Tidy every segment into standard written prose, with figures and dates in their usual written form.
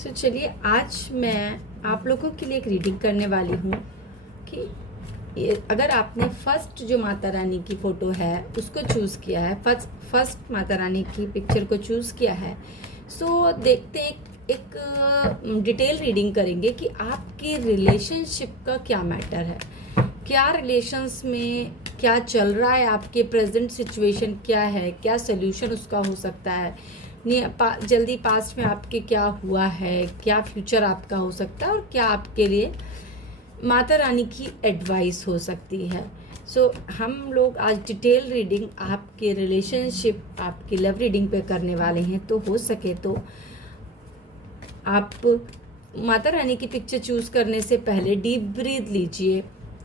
चलिए आज मैं आप लोगों के लिए एक रीडिंग करने वाली हूँ कि अगर आपने फर्स्ट जो माता रानी की फ़ोटो है उसको चूज़ किया है, फर्स्ट माता रानी की पिक्चर को चूज़ किया है, सो देखते एक डिटेल रीडिंग करेंगे कि आपके रिलेशनशिप का क्या मैटर है, क्या रिलेशंस में क्या चल रहा है, आपके प्रेजेंट सिचुएशन क्या है, क्या सोल्यूशन उसका हो सकता है, जल्दी पास्ट में आपके क्या हुआ है, क्या फ्यूचर आपका हो सकता है और क्या आपके लिए माता रानी की एडवाइस हो सकती है। हम लोग आज डिटेल रीडिंग आपके रिलेशनशिप, आपकी लव रीडिंग पे करने वाले हैं। तो हो सके तो आप माता रानी की पिक्चर चूज़ करने से पहले डीप ब्रीथ लीजिए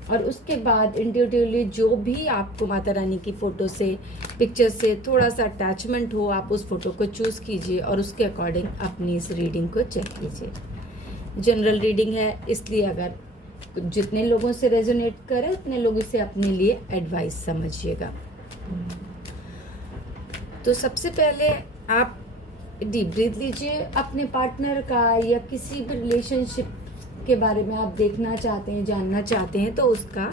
और उसके बाद इंट्यूटिवली जो भी आपको माता रानी की फ़ोटो से, पिक्चर से थोड़ा सा अटैचमेंट हो, आप उस फोटो को चूज़ कीजिए और उसके अकॉर्डिंग अपनी इस रीडिंग को चेक कीजिए। जनरल रीडिंग है, इसलिए अगर जितने लोगों से रेजोनेट करे उतने लोग इसे अपने लिए एडवाइस समझिएगा। तो सबसे पहले आप डीप ब्रीथ लीजिए, अपने पार्टनर का या किसी भी रिलेशनशिप के बारे में आप देखना चाहते हैं, जानना चाहते हैं, तो उसका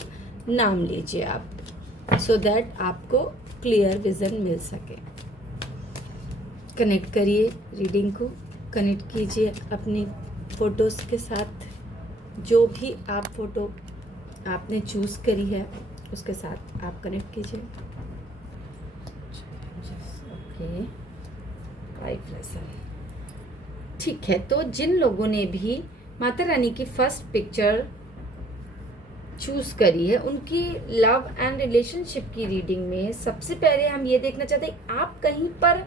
नाम लीजिए आप, सो दैट आपको क्लियर विजन मिल सके। कनेक्ट करिए, रीडिंग को कनेक्ट कीजिए अपनी फ़ोटोज़ के साथ। जो भी आप फोटो आपने चूज़ करी है उसके साथ आप कनेक्ट कीजिए। ओके, ठीक है। तो जिन लोगों ने भी माता रानी की फर्स्ट पिक्चर चूज़ करी है, उनकी लव एंड रिलेशनशिप की रीडिंग में सबसे पहले हम ये देखना चाहते हैं आप कहीं पर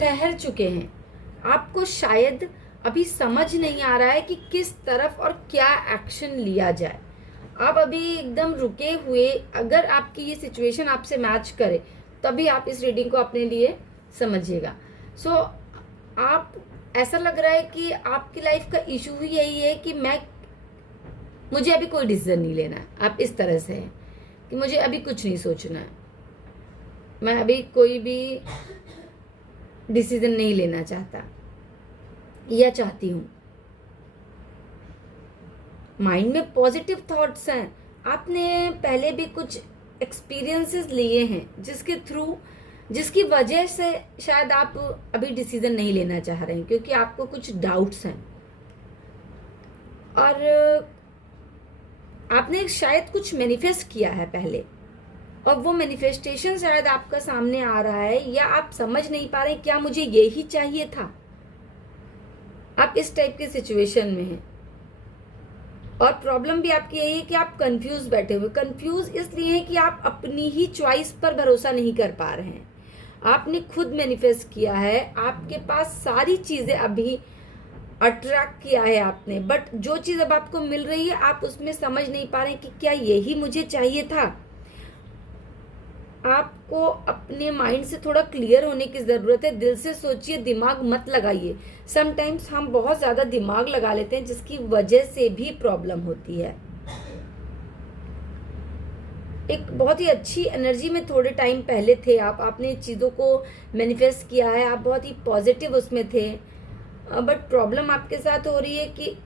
ठहर चुके हैं, आपको शायद अभी समझ नहीं आ रहा है कि किस तरफ और क्या एक्शन लिया जाए। आप अभी एकदम रुके हुए, अगर आपकी ये सिचुएशन आपसे मैच करे तभी आप इस रीडिंग को अपने लिए समझिएगा। आप ऐसा लग रहा है कि आपकी लाइफ का इशू ही यही है कि मुझे अभी कोई डिसीजन नहीं लेना है। आप इस तरह से हैं कि मुझे अभी कुछ नहीं सोचना है, मैं अभी कोई भी डिसीजन नहीं लेना चाहता या चाहती हूँ। माइंड में पॉजिटिव थॉट्स हैं, आपने पहले भी कुछ एक्सपीरियंसेस लिए हैं जिसकी वजह से शायद आप अभी डिसीजन नहीं लेना चाह रहे हैं, क्योंकि आपको कुछ डाउट्स हैं और आपने शायद कुछ मैनिफेस्ट किया है पहले और वो मैनिफेस्टेशन शायद आपका सामने आ रहा है, या आप समझ नहीं पा रहे क्या मुझे यही चाहिए था। आप इस टाइप की सिचुएशन में हैं और प्रॉब्लम भी आपकी यही है कि आप कंफ्यूज बैठे हुए। कंफ्यूज इसलिए है कि आप अपनी ही चॉइस पर भरोसा नहीं कर पा रहे हैं। आपने खुद मैनिफेस्ट किया है, आपके पास सारी चीजें अभी अट्रैक्ट किया है आपने, बट जो चीज अब आपको मिल रही है आप उसमें समझ नहीं पा रहे हैं कि क्या यही मुझे चाहिए था। आपको अपने माइंड से थोड़ा क्लियर होने की जरूरत है। दिल से सोचिए, दिमाग मत लगाइए। समटाइम्स हम बहुत ज्यादा दिमाग लगा लेते हैं जिसकी वजह से भी प्रॉब्लम होती है। एक बहुत ही अच्छी एनर्जी में थोड़े टाइम पहले थे आपने चीजों को मैनिफेस्ट किया है, आप बहुत ही पॉजिटिव उसमें थे, बट प्रॉब्लम आपके साथ हो रही है कि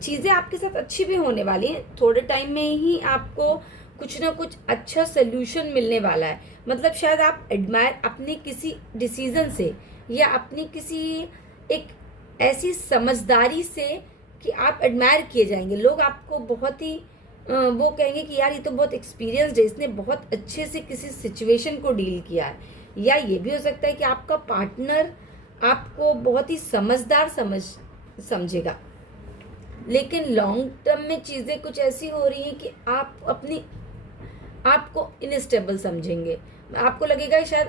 चीजें आपके साथ अच्छी भी होने वाली हैं, थोड़े टाइम में ही आपको कुछ ना कुछ अच्छा सोल्यूशन मिलने वाला है। मतलब शायद आप एडमायर अपने किसी डिसीजन से या अपनी किसी एक ऐसी समझदारी से कि आप एडमायर किए जाएंगे। लोग आपको बहुत ही वो कहेंगे कि यार ये तो बहुत एक्सपीरियंस्ड है, इसने बहुत अच्छे से किसी सिचुएशन को डील किया है। या ये भी हो सकता है कि आपका पार्टनर आपको बहुत ही समझदार समझेगा, लेकिन लॉन्ग टर्म में चीज़ें कुछ ऐसी हो रही हैं कि आपको इनस्टेबल समझेंगे। आपको लगेगा कि शायद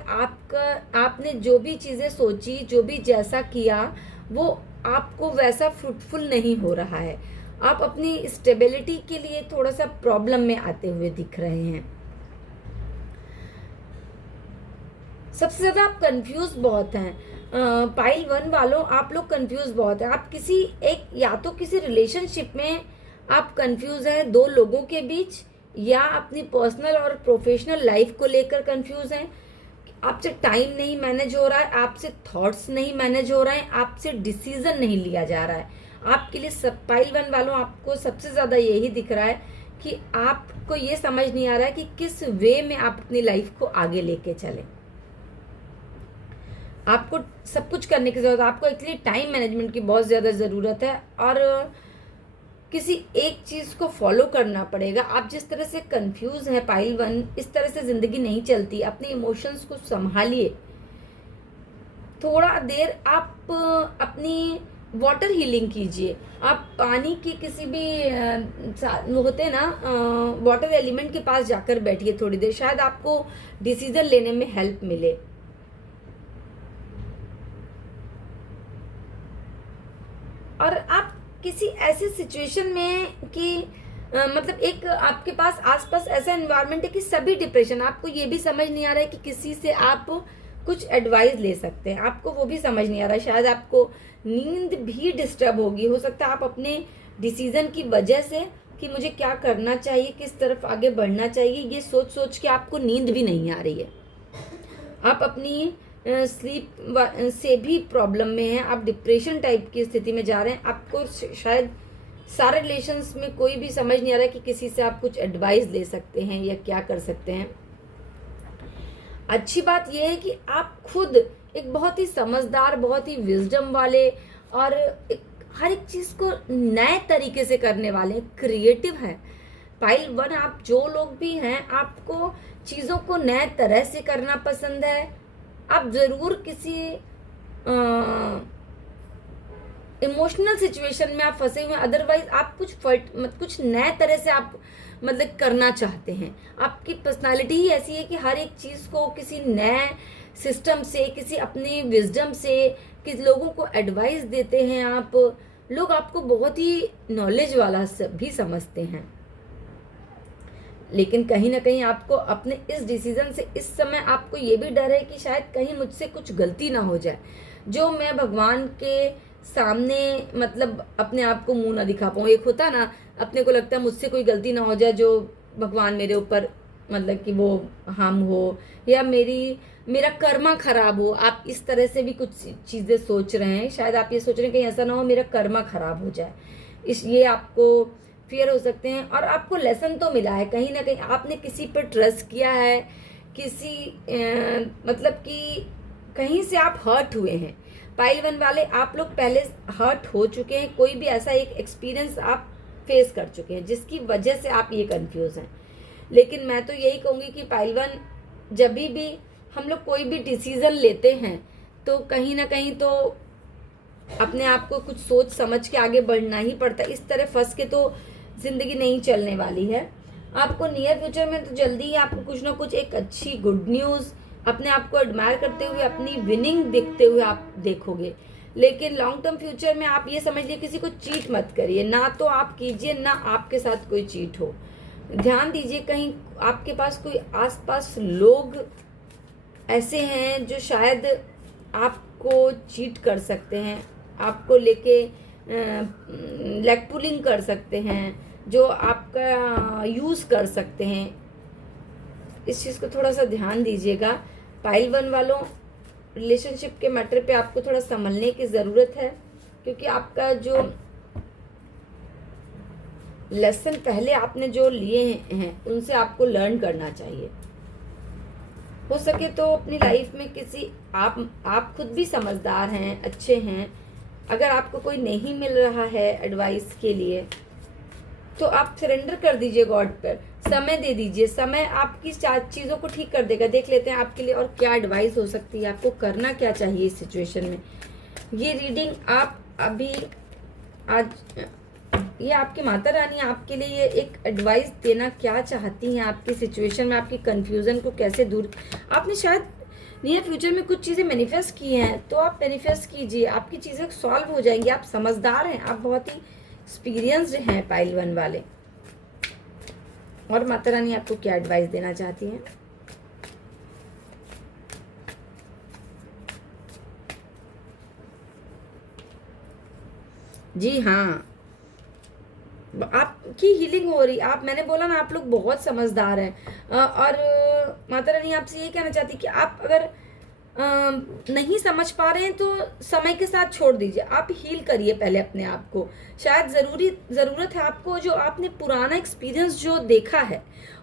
आपने जो भी चीज़ें सोची, जो भी जैसा किया, वो आपको वैसा फ्रूटफुल नहीं हो रहा है। आप अपनी स्टेबिलिटी के लिए थोड़ा सा प्रॉब्लम में आते हुए दिख रहे हैं। सबसे ज़्यादा आप कंफ्यूज बहुत हैं। पाइल 1 वालों, आप लोग कंफ्यूज बहुत हैं। आप या तो किसी रिलेशनशिप में आप कंफ्यूज हैं, दो लोगों के बीच, या अपनी पर्सनल और प्रोफेशनल लाइफ को लेकर कंफ्यूज हैं, आपसे टाइम नहीं मैनेज हो रहा है, आपसे थॉट्स नहीं मैनेज हो रहे हैं, आपसे डिसीजन नहीं लिया जा रहा है। आपके लिए सब पाइल वन वालों आपको सबसे ज़्यादा यही दिख रहा है कि आपको ये समझ नहीं आ रहा है कि किस वे में आप अपनी लाइफ को आगे लेके चलें। आपको सब कुछ करने की ज़रूरत है, आपको एक्चुअली टाइम मैनेजमेंट की बहुत ज़्यादा ज़रूरत है और किसी एक चीज़ को फॉलो करना पड़ेगा। आप जिस तरह से कंफ्यूज हैं पाइल वन, इस तरह से ज़िंदगी नहीं चलती। अपने इमोशंस को संभालिए, थोड़ा देर आप अपनी वाटर हीलिंग कीजिए। आप पानी की किसी भी होते हैं ना वाटर एलिमेंट के पास जाकर बैठिए थोड़ी देर, शायद आपको डिसीजन लेने में हेल्प मिले। और आप किसी ऐसी सिचुएशन में कि मतलब एक आपके पास आसपास ऐसा एनवायरनमेंट है कि सभी डिप्रेशन, आपको ये भी समझ नहीं आ रहा है कि किसी से आप कुछ एडवाइस ले सकते हैं, आपको वो भी समझ नहीं आ रहा है। शायद आपको नींद भी डिस्टर्ब होगी, हो सकता है आप अपने डिसीजन की वजह से कि मुझे क्या करना चाहिए, किस तरफ आगे बढ़ना चाहिए, ये सोच सोच के आपको नींद भी नहीं आ रही है। आप अपनी स्लीप से भी प्रॉब्लम में हैं, आप डिप्रेशन टाइप की स्थिति में जा रहे हैं। आपको शायद सारे रिलेशंस में कोई भी समझ नहीं आ रहा है कि किसी से आप कुछ एडवाइस ले सकते हैं या क्या कर सकते हैं। अच्छी बात यह है कि आप खुद एक बहुत ही समझदार, बहुत ही विजडम वाले और हर एक चीज़ को नए तरीके से करने वाले, क्रिएटिव है। पाइल वन आप जो लोग भी हैं, आपको चीज़ों को नए तरह से करना पसंद है। आप ज़रूर किसी इमोशनल सिचुएशन में आप फंसे हुए हैं, अदरवाइज आप कुछ नए तरह से आप मतलब करना चाहते हैं। आपकी पर्सनालिटी ही ऐसी है कि हर एक चीज़ को किसी नए सिस्टम से, किसी अपने विजडम से, किस लोगों को एडवाइस देते हैं आप। लोग आपको बहुत ही नॉलेज वाला भी समझते हैं, लेकिन कहीं ना कहीं आपको अपने इस डिसीजन से इस समय आपको ये भी डर है कि शायद कहीं मुझसे कुछ गलती ना हो जाए, जो मैं भगवान के सामने मतलब अपने आप को मुंह ना दिखा पाऊँ। एक होता ना, अपने को लगता है मुझसे कोई गलती ना हो जाए जो भगवान मेरे ऊपर मतलब कि वो हार्म हो, या मेरा कर्मा खराब हो। आप इस तरह से भी कुछ चीज़ें सोच रहे हैं, शायद आप ये सोच रहे हैं कहीं ऐसा ना हो मेरा कर्मा खराब हो जाए, ये आपको फियर हो सकते हैं। और आपको लेसन तो मिला है, कहीं ना कहीं आपने किसी पर ट्रस्ट किया है, मतलब कि कहीं से आप हर्ट हुए हैं। पाइल वन वाले आप लोग पहले हर्ट हो चुके हैं, कोई भी ऐसा एक एक्सपीरियंस आप फेस कर चुके हैं जिसकी वजह से आप ये कंफ्यूज हैं। लेकिन मैं तो यही कहूँगी कि पाइल वन, जब भी हम लोग कोई भी डिसीजन लेते हैं तो कहीं ना कहीं तो अपने आप को कुछ सोच समझ के आगे बढ़ना ही पड़ता है। इस तरह फंस के तो जिंदगी नहीं चलने वाली है। आपको नियर फ्यूचर में तो जल्दी ही आपको कुछ ना कुछ एक अच्छी गुड न्यूज़, अपने आप को एडमायर करते हुए, अपनी विनिंग देखते हुए आप देखोगे। लेकिन लॉन्ग टर्म फ्यूचर में आप ये समझ लीजिए किसी को चीट मत करिए, ना तो आप कीजिए ना आपके साथ कोई चीट हो। ध्यान दीजिए कहीं आपके पास कोई आसपास लोग ऐसे हैं जो शायद आपको चीट कर सकते हैं, आपको लेके लेग पुलिंग कर सकते हैं, जो आपका यूज़ कर सकते हैं। इस चीज़ को थोड़ा सा ध्यान दीजिएगा। पाइल वन वालों, रिलेशनशिप के मैटर पे आपको थोड़ा संभलने की ज़रूरत है, क्योंकि आपका जो लेसन पहले आपने जो लिए हैं उनसे आपको लर्न करना चाहिए। हो सके तो अपनी लाइफ में किसी आप खुद भी समझदार हैं, अच्छे हैं, अगर आपको कोई नहीं मिल रहा है एडवाइस के लिए तो आप सरेंडर कर दीजिए गॉड पर, समय दे दीजिए। समय आपकी चीज़ों को ठीक कर देगा। देख लेते हैं आपके लिए और क्या एडवाइस हो सकती है, आपको करना क्या चाहिए इस सिचुएशन में। ये रीडिंग आप अभी आज, ये आपकी माता रानी आपके लिए ये एक एडवाइस देना क्या चाहती हैं आपकी सिचुएशन में, आपकी कन्फ्यूज़न को कैसे दूर। आपने शायद नियर फ्यूचर में कुछ चीज़ें मैनिफेस्ट की हैं, तो आप मैनिफेस्ट कीजिए, आपकी चीज़ें सॉल्व हो जाएंगी। आप समझदार हैं, आप बहुत ही एक्सपीरियंस्ड हैं पाइल वन वाले। और माता रानी आपको क्या एडवाइस देना चाहती हैं? जी हाँ, आपकी हीलिंग हो रही। मैंने बोला ना आप लोग बहुत समझदार हैं और माता रानी आपसे ये कहना चाहती कि आप अगर नहीं समझ पा रहे हैं तो समय के साथ छोड़ दीजिए, आप हील करिए पहले अपने आप को। शायद ज़रूरत है आपको, जो आपने पुराना एक्सपीरियंस जो देखा है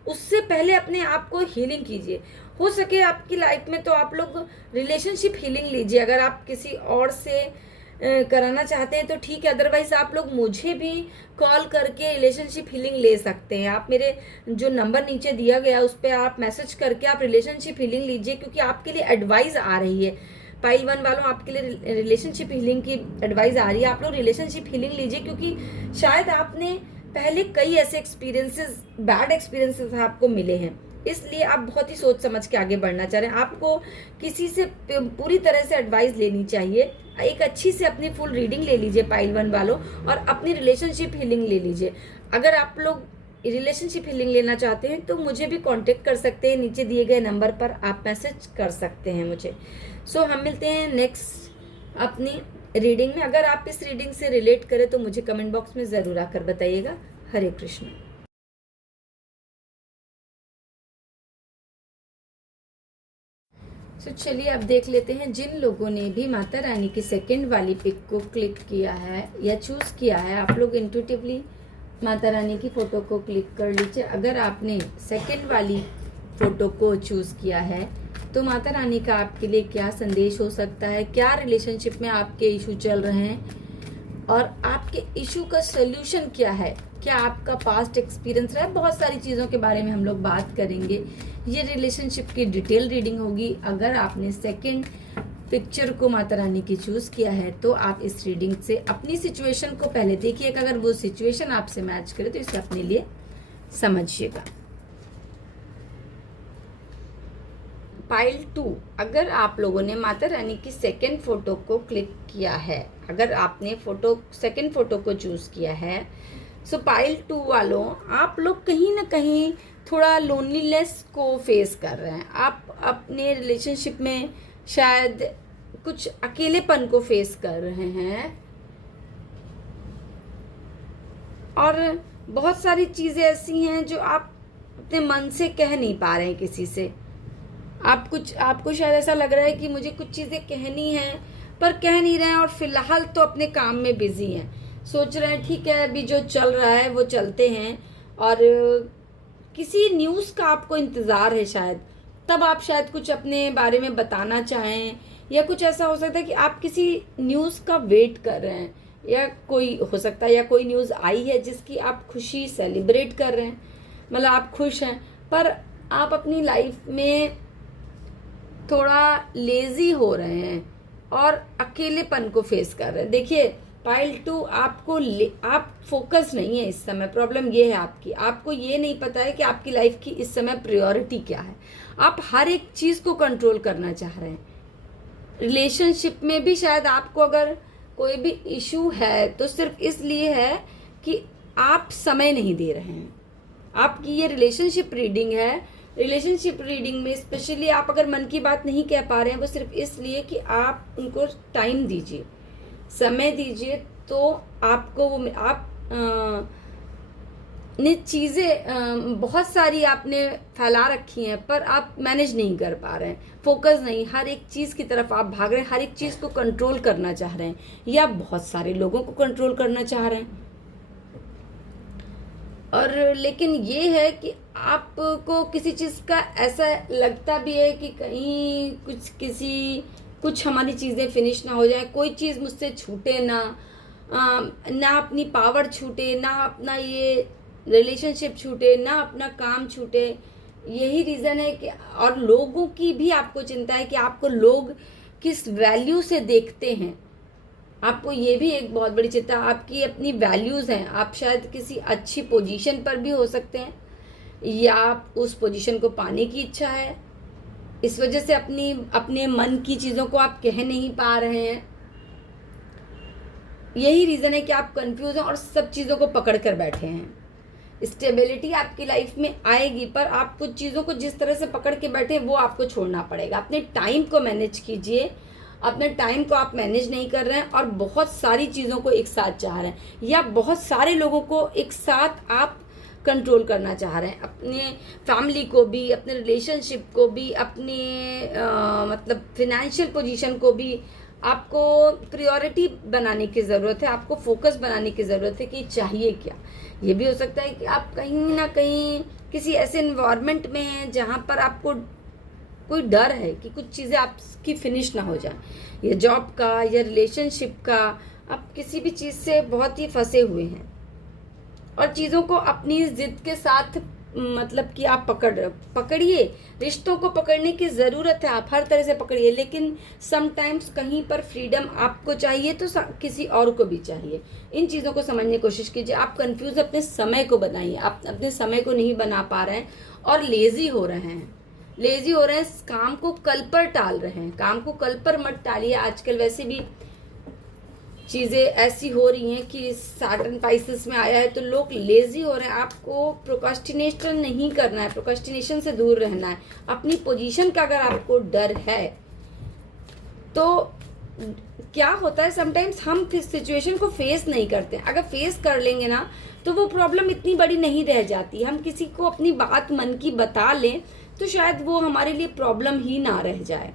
उससे पहले अपने आप को हीलिंग कीजिए। हो सके आपकी लाइफ में तो आप लोग रिलेशनशिप हीलिंग लीजिए, अगर आप किसी और से कराना चाहते हैं तो ठीक है, अदरवाइज आप लोग मुझे भी कॉल करके रिलेशनशिप हीलिंग ले सकते हैं। आप मेरे जो नंबर नीचे दिया गया उस पर आप मैसेज करके आप रिलेशनशिप हीलिंग लीजिए, क्योंकि आपके लिए एडवाइस आ रही है। पाइल 1 वालों, आपके लिए रिलेशनशिप हीलिंग की एडवाइस आ रही है। आप लोग रिलेशनशिप हीलिंग लीजिए, क्योंकि शायद आपने पहले कई ऐसे एक्सपीरियंसेस, बैड एक्सपीरियंसेस आपको मिले हैं, इसलिए आप बहुत ही सोच समझ के आगे बढ़ना चाह रहे हैं। आपको किसी से पूरी तरह से एडवाइस लेनी चाहिए। एक अच्छी से अपनी फुल रीडिंग ले लीजिए पाइल 1 वालों, और अपनी रिलेशनशिप हीलिंग ले लीजिए। अगर आप लोग रिलेशनशिप हीलिंग लेना चाहते हैं तो मुझे भी कांटेक्ट कर सकते हैं, नीचे दिए गए नंबर पर आप मैसेज कर सकते हैं मुझे। सो हम मिलते हैं नेक्स्ट अपनी रीडिंग में। अगर आप इस रीडिंग से रिलेट करें तो मुझे कमेंट बॉक्स में ज़रूर आकर बताइएगा। हरे कृष्ण। तो चलिए अब देख लेते हैं, जिन लोगों ने भी माता रानी की सेकंड वाली पिक को क्लिक किया है या चूज़ किया है, आप लोग इंट्यूटिवली माता रानी की फ़ोटो को क्लिक कर लीजिए। अगर आपने सेकंड वाली फ़ोटो को चूज़ किया है तो माता रानी का आपके लिए क्या संदेश हो सकता है, क्या रिलेशनशिप में आपके इशू चल रहे हैं और आपके इशू का सोल्यूशन क्या है, क्या आपका पास्ट एक्सपीरियंस रहा है। बहुत सारी चीज़ों के बारे में हम लोग बात करेंगे। ये रिलेशनशिप की डिटेल रीडिंग होगी। अगर आपने सेकंड पिक्चर को माता रानी की चूज़ किया है तो आप इस रीडिंग से अपनी सिचुएशन को पहले देखिएगा। अगर वो सिचुएशन आपसे मैच करे तो इसे अपने लिए समझिएगा। पाइल 2, अगर आप लोगों ने माता रानी की सेकंड फोटो को क्लिक किया है, अगर आपने सेकंड फोटो को चूज़ किया है, सो पाइल 2 वालों, आप लोग कहीं ना कहीं थोड़ा लोनलीनेस को फेस कर रहे हैं। आप अपने रिलेशनशिप में शायद कुछ अकेलेपन को फेस कर रहे हैं और बहुत सारी चीज़ें ऐसी हैं जो आप अपने मन से कह नहीं पा रहे हैं किसी से। आपको शायद ऐसा लग रहा है कि मुझे कुछ चीज़ें कहनी हैं पर कह नहीं रहे हैं, और फिलहाल तो अपने काम में बिजी हैं। सोच रहे हैं ठीक है अभी जो चल रहा है वो चलते हैं, और किसी न्यूज़ का आपको इंतज़ार है शायद, तब आप शायद कुछ अपने बारे में बताना चाहें, या कुछ ऐसा हो सकता है कि आप किसी न्यूज़ का वेट कर रहे हैं, या कोई हो सकता है या कोई न्यूज़ आई है जिसकी आप खुशी सेलिब्रेट कर रहे हैं, मतलब आप खुश हैं, पर आप अपनी लाइफ में थोड़ा लेज़ी हो रहे हैं और अकेलेपन को फेस कर रहे हैं। देखिए पाइल 2, आप फोकस नहीं है इस समय। प्रॉब्लम ये है आपको ये नहीं पता है कि आपकी लाइफ की इस समय प्रायोरिटी क्या है। आप हर एक चीज़ को कंट्रोल करना चाह रहे हैं। रिलेशनशिप में भी शायद आपको अगर कोई भी इशू है तो सिर्फ इसलिए है कि आप समय नहीं दे रहे हैं। आपकी ये रिलेशनशिप रीडिंग है। रिलेशनशिप रीडिंग में स्पेशली आप अगर मन की बात नहीं कह पा रहे हैं वो सिर्फ इसलिए कि आप उनको टाइम दीजिए, समय दीजिए, तो आपको वो ने चीज़ें बहुत सारी आपने फैला रखी हैं पर आप मैनेज नहीं कर पा रहे हैं, फोकस नहीं, हर एक चीज़ की तरफ आप भाग रहे हैं, हर एक चीज़ को कंट्रोल करना चाह रहे हैं, या बहुत सारे लोगों को कंट्रोल करना चाह रहे हैं। और लेकिन ये है कि आपको किसी चीज़ का ऐसा लगता भी है कि कहीं कुछ हमारी चीज़ें फिनिश ना हो जाए, कोई चीज़ मुझसे छूटे ना, ना अपनी पावर छूटे, ना अपना ये रिलेशनशिप छूटे, ना अपना काम छूटे। यही रीज़न है कि, और लोगों की भी आपको चिंता है कि आपको लोग किस वैल्यू से देखते हैं। आपको ये भी एक बहुत बड़ी चिंता, आपकी अपनी वैल्यूज़ हैं। आप शायद किसी अच्छी पोजीशन पर भी हो सकते हैं, या आप उस पोजीशन को पाने की इच्छा है, इस वजह से अपने मन की चीज़ों को आप कह नहीं पा रहे हैं। यही रीज़न है कि आप कंफ्यूज हैं और सब चीज़ों को पकड़ कर बैठे हैं। स्टेबिलिटी आपकी लाइफ में आएगी, पर आप कुछ चीज़ों को जिस तरह से पकड़ के बैठे वो आपको छोड़ना पड़ेगा। अपने टाइम को मैनेज कीजिए। अपने टाइम को आप मैनेज नहीं कर रहे हैं और बहुत सारी चीज़ों को एक साथ चाह रहे हैं, या बहुत सारे लोगों को एक साथ आप कंट्रोल करना चाह रहे हैं, अपने फैमिली को भी, अपने रिलेशनशिप को भी, अपने मतलब फिनेंशियल पोजीशन को भी आपको प्रायोरिटी बनाने की ज़रूरत है, आपको फोकस बनाने की ज़रूरत है कि चाहिए क्या। ये भी हो सकता है कि आप कहीं ना कहीं किसी ऐसे इन्वायरमेंट में हैं जहाँ पर आपको कोई डर है कि कुछ चीज़ें आपकी फिनिश ना हो जाए, या जॉब का या रिलेशनशिप का, आप किसी भी चीज़ से बहुत ही फंसे हुए हैं और चीज़ों को अपनी ज़िद के साथ मतलब कि आप पकड़िए। रिश्तों को पकड़ने की ज़रूरत है, आप हर तरह से पकड़िए, लेकिन समटाइम्स कहीं पर फ्रीडम आपको चाहिए तो किसी और को भी चाहिए। इन चीज़ों को समझने की कोशिश कीजिए। आप कंफ्यूज अपने समय को बनाइए, आप अपने समय को नहीं बना पा रहे हैं और लेज़ी हो रहे हैं, काम को कल पर टाल रहे हैं। काम को कल पर मत टालिए। आजकल वैसे भी चीज़ें ऐसी हो रही हैं कि सैटर्न पाइसेस में आया है तो लोग लेज़ी हो रहे हैं। आपको प्रोक्रास्टिनेशन नहीं करना है, प्रोक्रास्टिनेशन से दूर रहना है। अपनी पोजीशन का अगर आपको डर है तो क्या होता है, समटाइम्स हम सिचुएशन को फेस नहीं करते। अगर फेस कर लेंगे ना तो वो प्रॉब्लम इतनी बड़ी नहीं रह जाती। हम किसी को अपनी बात मन की बता लें तो शायद वो हमारे लिए प्रॉब्लम ही ना रह जाए,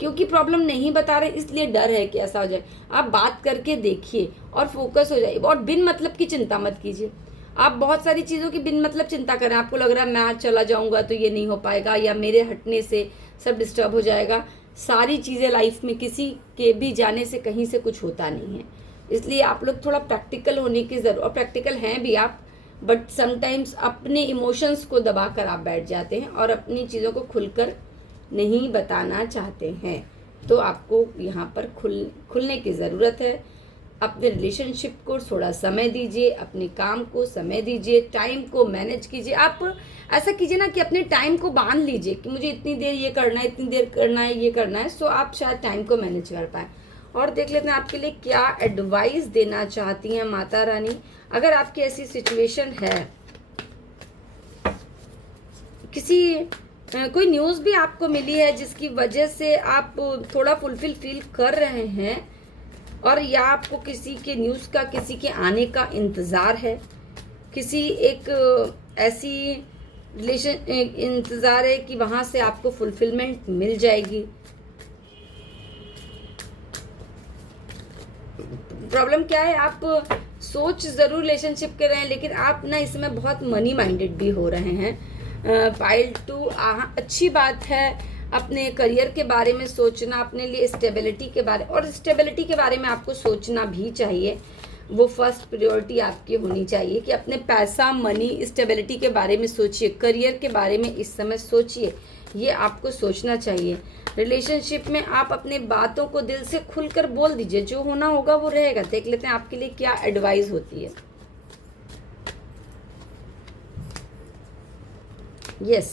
क्योंकि प्रॉब्लम नहीं बता रहे इसलिए डर है कि ऐसा हो जाए। आप बात करके देखिए और फोकस हो जाइए, और बिन मतलब की चिंता मत कीजिए। आप बहुत सारी चीज़ों की बिन मतलब चिंता करें, आपको लग रहा है मैं चला जाऊंगा तो ये नहीं हो पाएगा, या मेरे हटने से सब डिस्टर्ब हो जाएगा। सारी चीज़ें लाइफ में किसी के भी जाने से कहीं से कुछ होता नहीं है, इसलिए आप लोग थोड़ा प्रैक्टिकल होने की ज़रूरत, और प्रैक्टिकल हैं भी आप, बट समटाइम्स अपने इमोशंस को दबा कर आप बैठ जाते हैं और अपनी चीज़ों को खुलकर नहीं बताना चाहते हैं। तो आपको यहाँ पर खुलने की ज़रूरत है। अपने रिलेशनशिप को थोड़ा समय दीजिए, अपने काम को समय दीजिए, टाइम को मैनेज कीजिए। आप ऐसा कीजिए ना कि अपने टाइम को बांध लीजिए कि मुझे इतनी देर ये करना है, इतनी देर करना है, ये करना है, सो आप शायद टाइम को मैनेज कर पाएँ। और देख लेते हैं आपके लिए क्या एडवाइस देना चाहती हैं माता रानी। अगर आपकी ऐसी सिचुएशन है, कोई न्यूज़ भी आपको मिली है जिसकी वजह से आप थोड़ा फुलफिल फील कर रहे हैं, और या आपको किसी के न्यूज़ का, किसी के आने का इंतज़ार है, किसी एक ऐसी इंतज़ार है कि वहाँ से आपको फुलफिलमेंट मिल जाएगी। प्रॉब्लम क्या है, आप सोच ज़रूर रिलेशनशिप कर रहे हैं, लेकिन आप ना इसमें बहुत मनी माइंडेड भी हो रहे हैं। पाइल 2 अच्छी बात है, अपने करियर के बारे में सोचना, अपने लिए स्टेबिलिटी के बारे में आपको सोचना भी चाहिए। वो फर्स्ट प्रायोरिटी आपकी होनी चाहिए कि अपने पैसा, मनी, स्टेबिलिटी के बारे में सोचिए, करियर के बारे में इस समय सोचिए, ये आपको सोचना चाहिए। रिलेशनशिप में आप अपने बातों को दिल से खुलकर बोल दीजिए, जो होना होगा वो रहेगा। देख लेते हैं आपके लिए क्या एडवाइस होती है। यस,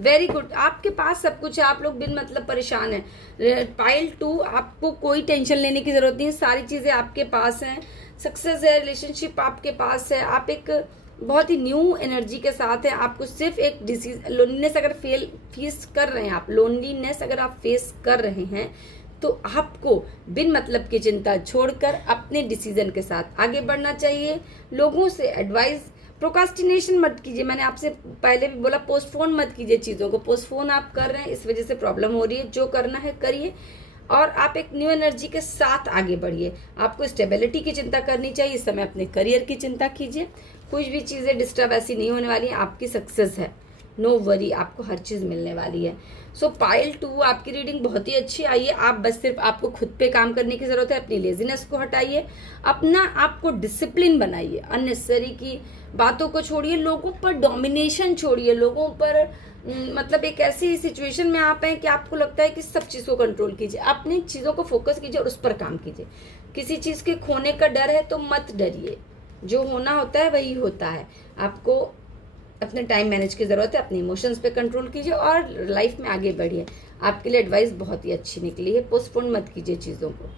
वेरी गुड, आपके पास सब कुछ है, आप लोग बिन मतलब परेशान हैं। पाइल 2, आपको कोई टेंशन लेने की जरूरत नहीं है, सारी चीज़ें आपके पास हैं, सक्सेस है, रिलेशनशिप आपके पास है, आप एक बहुत ही न्यू एनर्जी के साथ हैं। आपको सिर्फ एक लोनलीनेस अगर फेस कर रहे हैं, आप लोनलीनेस अगर आप फेस कर रहे हैं तो आपको बिन मतलब की चिंता छोड़कर अपने डिसीजन के साथ आगे बढ़ना चाहिए। लोगों से एडवाइस, प्रोकास्टिनेशन मत कीजिए। मैंने आपसे पहले भी बोला, पोस्टपोन मत कीजिए चीज़ों को। पोस्टपोन आप कर रहे हैं, इस वजह से प्रॉब्लम हो रही है। जो करना है करिए और आप एक न्यू एनर्जी के साथ आगे बढ़िए। आपको स्टेबिलिटी की चिंता करनी चाहिए, इस समय अपने करियर की चिंता कीजिए। कुछ भी चीज़ें डिस्टर्ब ऐसी नहीं होने वाली हैं, आपकी सक्सेस है, नो वरी, आपको हर चीज़ मिलने वाली है। सो पाइल 2, आपकी रीडिंग बहुत ही अच्छी आई है। आप बस सिर्फ आपको खुद पे काम करने की ज़रूरत है। अपनी लेजीनेस को हटाइए, अपना आपको डिसिप्लिन बनाइए, अननेसेसरी की बातों को छोड़िए, लोगों पर डोमिनेशन छोड़िए, लोगों पर मतलब एक ऐसी सिचुएशन में आप हैं कि आपको लगता है कि सब चीज़ को कंट्रोल कीजिए। अपनी चीज़ों को फोकस कीजिए और उस पर काम कीजिए। किसी चीज़ के खोने का डर है तो मत डरिए, जो होना होता है वही होता है। आपको अपने टाइम मैनेज की ज़रूरत है, अपने इमोशंस पे कंट्रोल कीजिए और लाइफ में आगे बढ़िए। आपके लिए एडवाइस बहुत ही अच्छी निकली है, पोस्टपोन मत कीजिए चीज़ों को।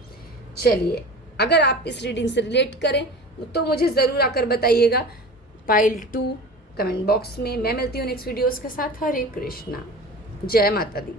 चलिए, अगर आप इस रीडिंग से रिलेट करें तो मुझे ज़रूर आकर बताइएगा पाइल 2 कमेंट बॉक्स में। मैं मिलती हूँ नेक्स्ट वीडियोज़ के साथ। हरे कृष्णा, जय माता दी।